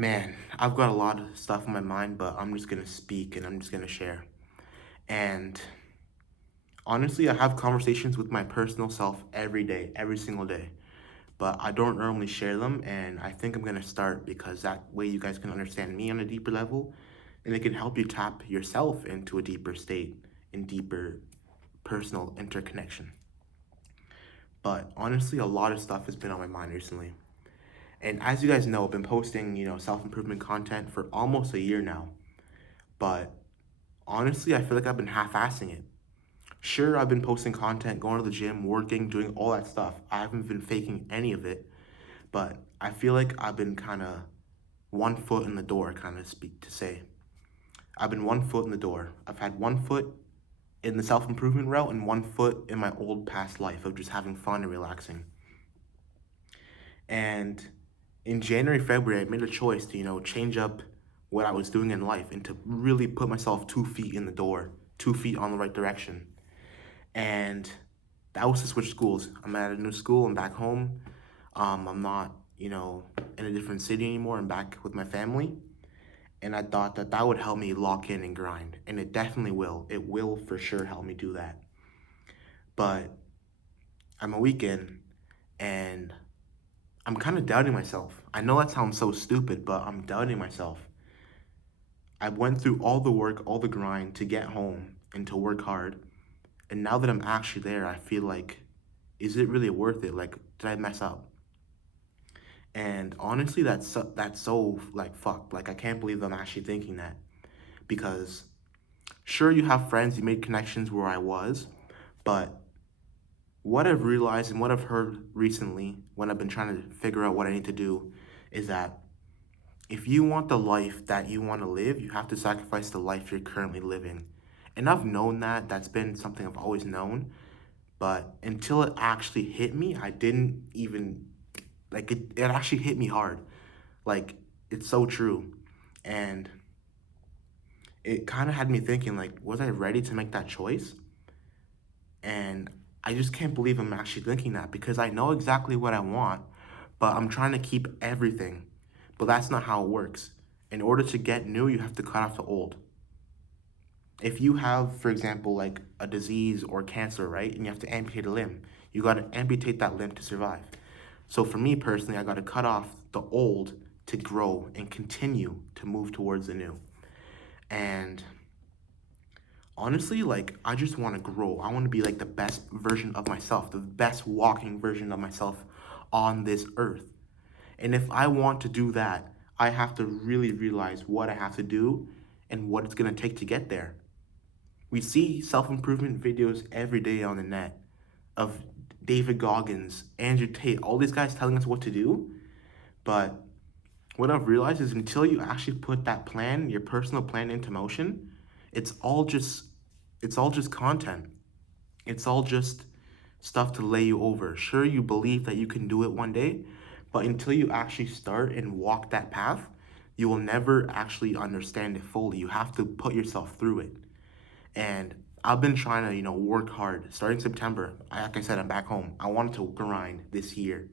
Man, I've got a lot of stuff in my mind, but I'm just gonna speak and I'm just gonna share. And honestly, I have conversations with my personal self every day, every single day, but I don't normally share them. And I think I'm gonna start because that way you guys can understand me on a deeper level and it can help you tap yourself into a deeper state and deeper personal interconnection. But honestly, a lot of stuff has been on my mind recently. And as you guys know, I've been posting, self improvement content for almost a year now. But honestly, I feel like I've been half-assing it. Sure, I've been posting content, going to the gym, working, doing all that stuff. I haven't been faking any of it, but I feel like I've been kind of one foot in the door, kind of speak to say. I've been one foot in the door. I've had one foot in the self-improvement route and one foot in my old past life of just having fun and relaxing. And in January, February, I made a choice to, change up what I was doing in life and to really put myself 2 feet in the door, 2 feet on the right direction. And that was to switch schools. I'm at a new school. I'm back home. I'm not, in a different city anymore. I'm back with my family. And I thought that that would help me lock in and grind. And it definitely will. It will for sure help me do that. But I'm a weekend and I'm kind of doubting myself. I know that sounds so stupid, but I'm doubting myself. I went through all the work, all the grind to get home and to work hard. And now that I'm actually there, I feel like, is it really worth it? Like, did I mess up? And honestly, that's so like fucked. Like, I can't believe I'm actually thinking that because sure you have friends, you made connections where I was, but what I've realized and what I've heard recently when I've been trying to figure out what I need to do is that if you want the life that you want to live, you have to sacrifice the life you're currently living. And I've known that. That's been something I've always known. But until it actually hit me, I didn't even, like, it actually hit me hard. Like, it's so true. And it kind of had me thinking, like, was I ready to make that choice? And I just can't believe I'm actually thinking that because I know exactly what I want, but I'm trying to keep everything. But that's not how it works. In order to get new, you have to cut off the old. If you have, for example, like a disease or cancer, right, and you have to amputate a limb, you got to amputate that limb to survive. So for me personally, I got to cut off the old to grow and continue to move towards the new. And honestly, like, I just want to grow. I want to be like the best version of myself, the best walking version of myself on this earth. And if I want to do that, I have to really realize what I have to do and what it's going to take to get there. We see self-improvement videos every day on the net of David Goggins, Andrew Tate, all these guys telling us what to do. But what I've realized is until you actually put that plan, your personal plan into motion, it's all just it's all just content. It's all just stuff to lay you over. Sure, you believe that you can do it one day, but until you actually start and walk that path, you will never actually understand it fully. You have to put yourself through it. And I've been trying to, work hard. Starting September, like I said, I'm back home. I wanted to grind this year.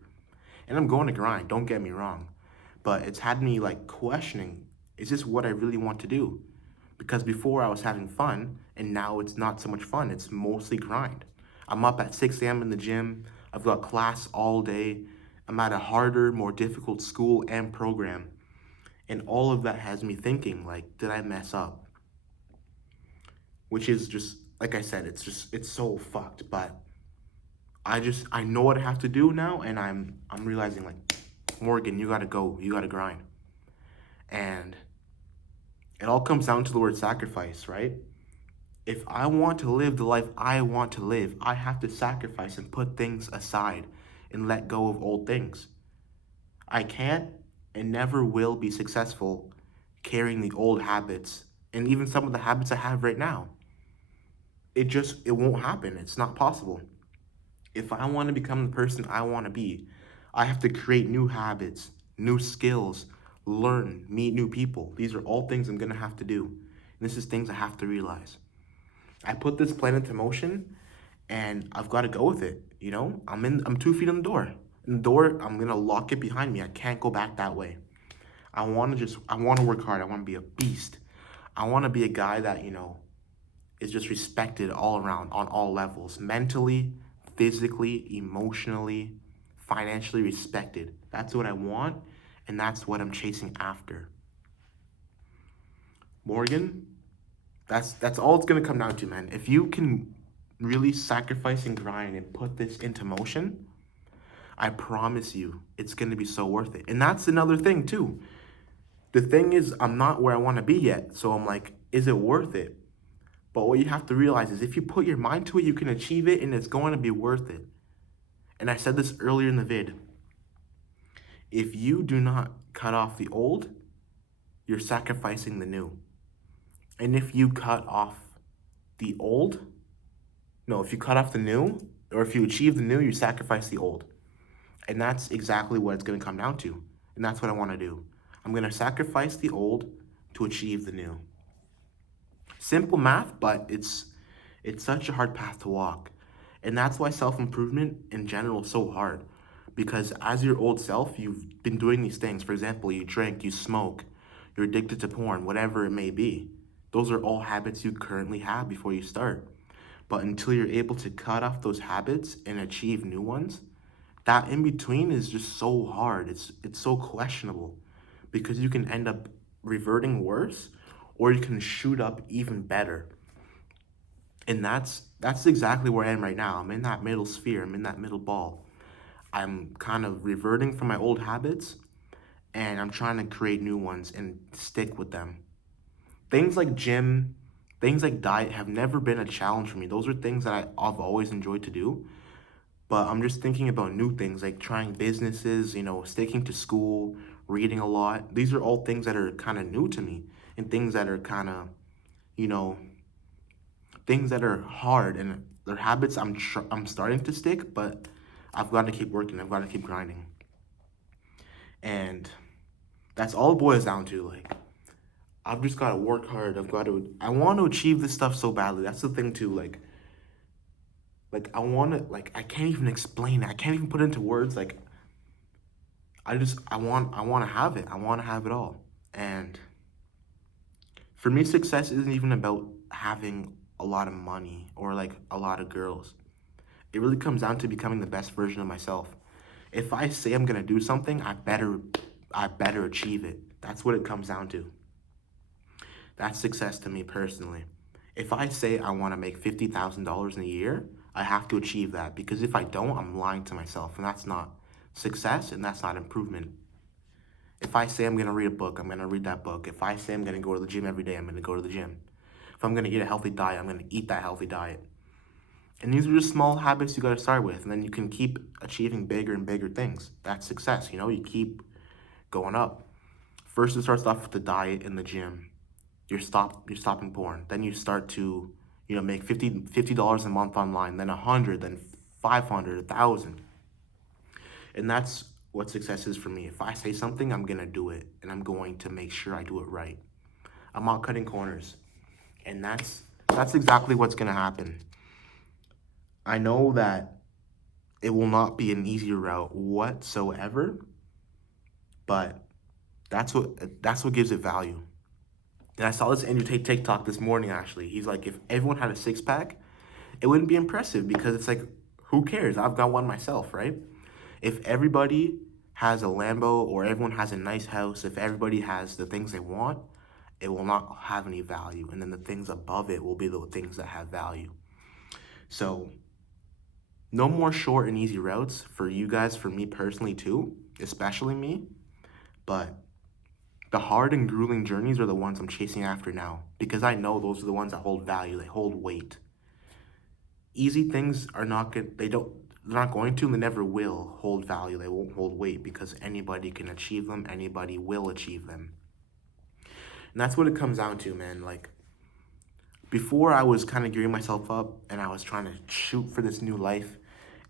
And I'm going to grind, don't get me wrong. But it's had me like questioning, is this what I really want to do? Because before I was having fun, and now it's not so much fun. It's mostly grind. I'm up at 6 a.m. in the gym. I've got class all day. I'm at a harder, more difficult school and program. And all of that has me thinking, like, did I mess up? Which is just, like I said, it's so fucked. But I know what I have to do now, and I'm realizing, like, Morgan, you gotta go. You gotta grind. And it all comes down to the word sacrifice, right? If I want to live the life I want to live, I have to sacrifice and put things aside and let go of old things. I can't and never will be successful carrying the old habits and even some of the habits I have right now. It won't happen. It's not possible. If I want to become the person I want to be, I have to create new habits, new skills, learn, meet new people. These are all things I'm going to have to do. And this is things I have to realize. I put this plan into motion and I've got to go with it. I'm 2 feet in the door. In the door, I'm going to lock it behind me. I can't go back that way. I want to work hard. I want to be a beast. I want to be a guy that, is just respected all around on all levels, mentally, physically, emotionally, financially respected. That's what I want, and that's what I'm chasing after. Morgan, that's all it's gonna come down to, man. If you can really sacrifice and grind and put this into motion, I promise you, it's gonna be so worth it. And that's another thing too. The thing is, I'm not where I want to be yet, so I'm like, is it worth it? But what you have to realize is if you put your mind to it, you can achieve it and it's going to be worth it. And I said this earlier in the vid. If you do not cut off the old, you're sacrificing the new. And if you cut off the old, no, if you cut off the new, or if you achieve the new, you sacrifice the old. And that's exactly what it's going to come down to. And that's what I want to do. I'm going to sacrifice the old to achieve the new. Simple math, but it's such a hard path to walk. And that's why self-improvement in general is so hard. Because as your old self, you've been doing these things. For example, you drink, you smoke, you're addicted to porn, whatever it may be. Those are all habits you currently have before you start. But until you're able to cut off those habits and achieve new ones, that in between is just so hard. It's so questionable because you can end up reverting worse or you can shoot up even better. And that's exactly where I am right now. I'm in that middle sphere. I'm in that middle ball. I'm kind of reverting from my old habits and I'm trying to create new ones and stick with them. Things like gym, things like diet have never been a challenge for me. Those are things that I've always enjoyed to do. But I'm just thinking about new things like trying businesses, sticking to school, reading a lot. These are all things that are kind of new to me and things that are kind of, you know, things that are hard and they're habits I'm starting to stick, but I've got to keep working. I've got to keep grinding. And that's all it boils down to. Like, I've just got to work hard. I want to achieve this stuff so badly. That's the thing too. I want to, I can't even explain it. I can't even put it into words. I want to have it. I want to have it all. And for me, success isn't even about having a lot of money or a lot of girls. It really comes down to becoming the best version of myself. If I say I'm going to do something, I better achieve it. That's what it comes down to. That's success to me personally. If I say I want to make $50,000 in a year, I have to achieve that because if I don't, I'm lying to myself and that's not success and that's not improvement. If I say I'm going to read a book, I'm going to read that book. If I say I'm going to go to the gym every day, I'm going to go to the gym. If I'm going to eat a healthy diet, I'm going to eat that healthy diet. And these are just small habits you got to start with and then you can keep achieving bigger and bigger things. That's success, you keep going up. First it starts off with the diet and the gym. You're stopping porn. Then you start to, make $50 a month online, then 100, then 500, 1,000. And that's what success is for me. If I say something, I'm gonna do it, and I'm going to make sure I do it right. I'm not cutting corners, and that's exactly what's gonna happen. I know that it will not be an easy route whatsoever, but that's what gives it value. And I saw this Andrew Tate TikTok this morning, actually. He's like, if everyone had a six-pack, it wouldn't be impressive because it's like, who cares? I've got one myself, right? If everybody has a Lambo or everyone has a nice house, if everybody has the things they want, it will not have any value. And then the things above it will be the things that have value. So no more short and easy routes for you guys, for me personally too, especially me. But the hard and grueling journeys are the ones I'm chasing after now because I know those are the ones that hold value, they hold weight. Easy things are not good. They're not going to, and they never will hold value. They won't hold weight because anybody can achieve them. Anybody will achieve them. And that's what it comes down to, man. Before I was kind of gearing myself up and I was trying to shoot for this new life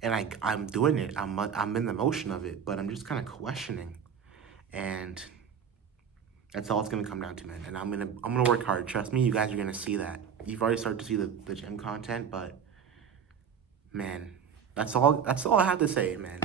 and I'm doing it. I'm in the motion of it, but I'm just kind of questioning. And that's all it's gonna come down to, man. And I'm gonna work hard. Trust me, you guys are gonna see that. You've already started to see the gym content, but man, that's all I have to say, man.